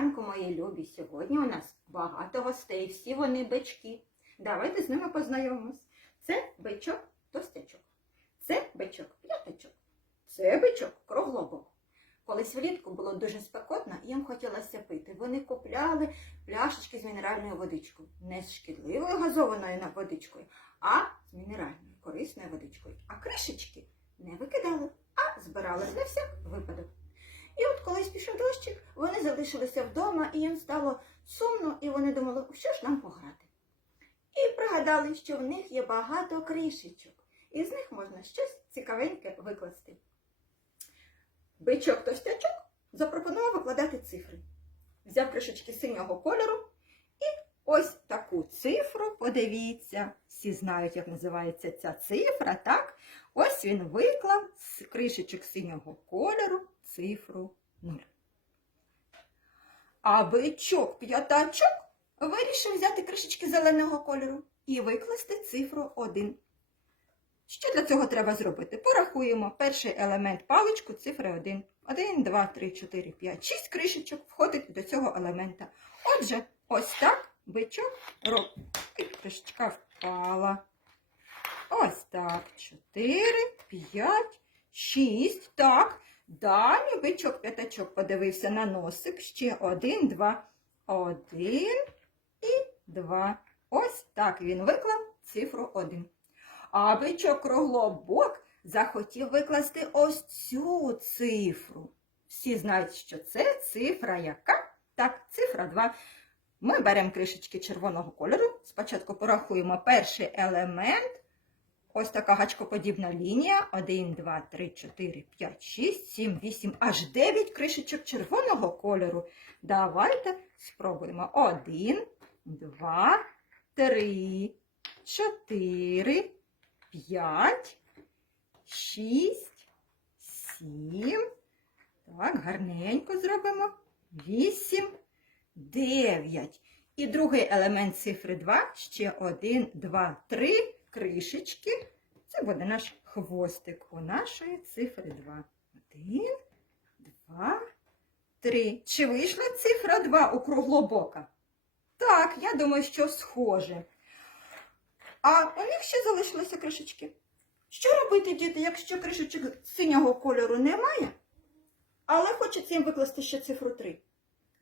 ранку, мої любі. Сьогодні у нас багато гостей, всі вони бички. Давайте з ними познайомимось. Це бичок тостячок. Це бичок п'ятачок. Це бичок круглобок. Колись влітку було дуже спекотно, і їм хотілося пити. Вони купляли пляшечки з мінеральною водичкою. Не з шкідливою газованою водичкою, а з мінеральною корисною водичкою. А кришечки не викидали, а збирали на всяк випадок. І от колись пішов дощик, залишилися вдома, і їм стало сумно, і вони думали, що ж нам пограти. І пригадали, що в них є багато кришечок, і з них можна щось цікавеньке викласти. Бичок товстячок запропонував викладати цифри. Взяв кришечки синього кольору і ось таку цифру, подивіться, всі знають, як називається ця цифра, так? Ось він виклав з кришечок синього кольору цифру 0. А бичок п'ятачок вирішив взяти кришечки зеленого кольору і викласти цифру 1. Що для цього треба зробити? Порахуємо перший елемент паличку цифри 1. 1, 2, 3, 4, 5, 6 кришечок входить до цього елемента. Отже, ось так бичок робить. Кришечка впала. Ось так. 4, 5, 6. Так. Далі бичок п'ятачок подивився на носик. Ще один, два. Один і два. Ось так він виклав цифру 1. А бичок круглобок захотів викласти ось цю цифру. Всі знають, що це цифра яка? Так, цифра 2. Ми беремо кришечки червоного кольору. Спочатку порахуємо перший елемент. Ось така гачкоподібна лінія. 1, 2, 3, 4, 5, 6, 7, 8, аж 9 кришечок червоного кольору. Давайте спробуємо. 1, 2, 3, 4, 5, 6, 7. Так, гарненько зробимо. 8, 9. І другий елемент цифри 2, ще 1, 2, 3 кришечки. Це буде наш хвостик у нашої цифри 2. 1, 2, 3. Чи вийшла цифра 2 у круглобока? Так, я думаю, що схоже. А у них ще залишилися кришечки. Що робити, діти, якщо кришечок синього кольору немає, але хочеться їм викласти ще цифру 3?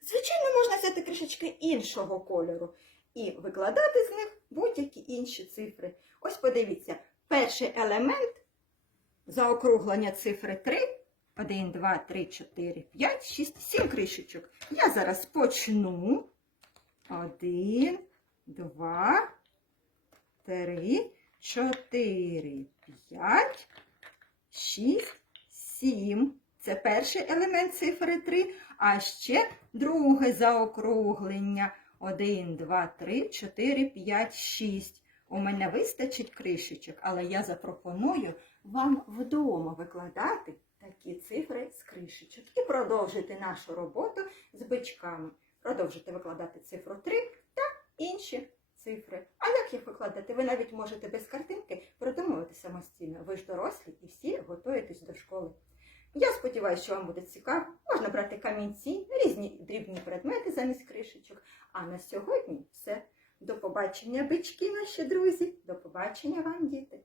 Звичайно, можна взяти кришечки іншого кольору і викладати з них будь-які інші цифри. Ось подивіться, перший елемент заокруглення цифри 3. 1, 2, 3, 4, 5, 6, 7 кришечок. Я зараз почну. 1, 2, 3, 4, 5, 6, 7. Це перший елемент цифри 3, а ще друге заокруглення. 1, 2, 3, 4, 5, 6. У мене вистачить кришечок, але я запропоную вам вдома викладати такі цифри з кришечок і продовжити нашу роботу з бичками. Продовжити викладати цифру 3 та інші цифри. А як їх викладати? Ви навіть можете без картинки продумувати самостійно. Ви ж дорослі і всі готуєтесь до школи. Я сподіваюся, що вам буде цікаво. Можна брати камінці, різні дрібні предмети замість кришечок. А на сьогодні все. До побачення, бички, наші друзі. До побачення вам, діти.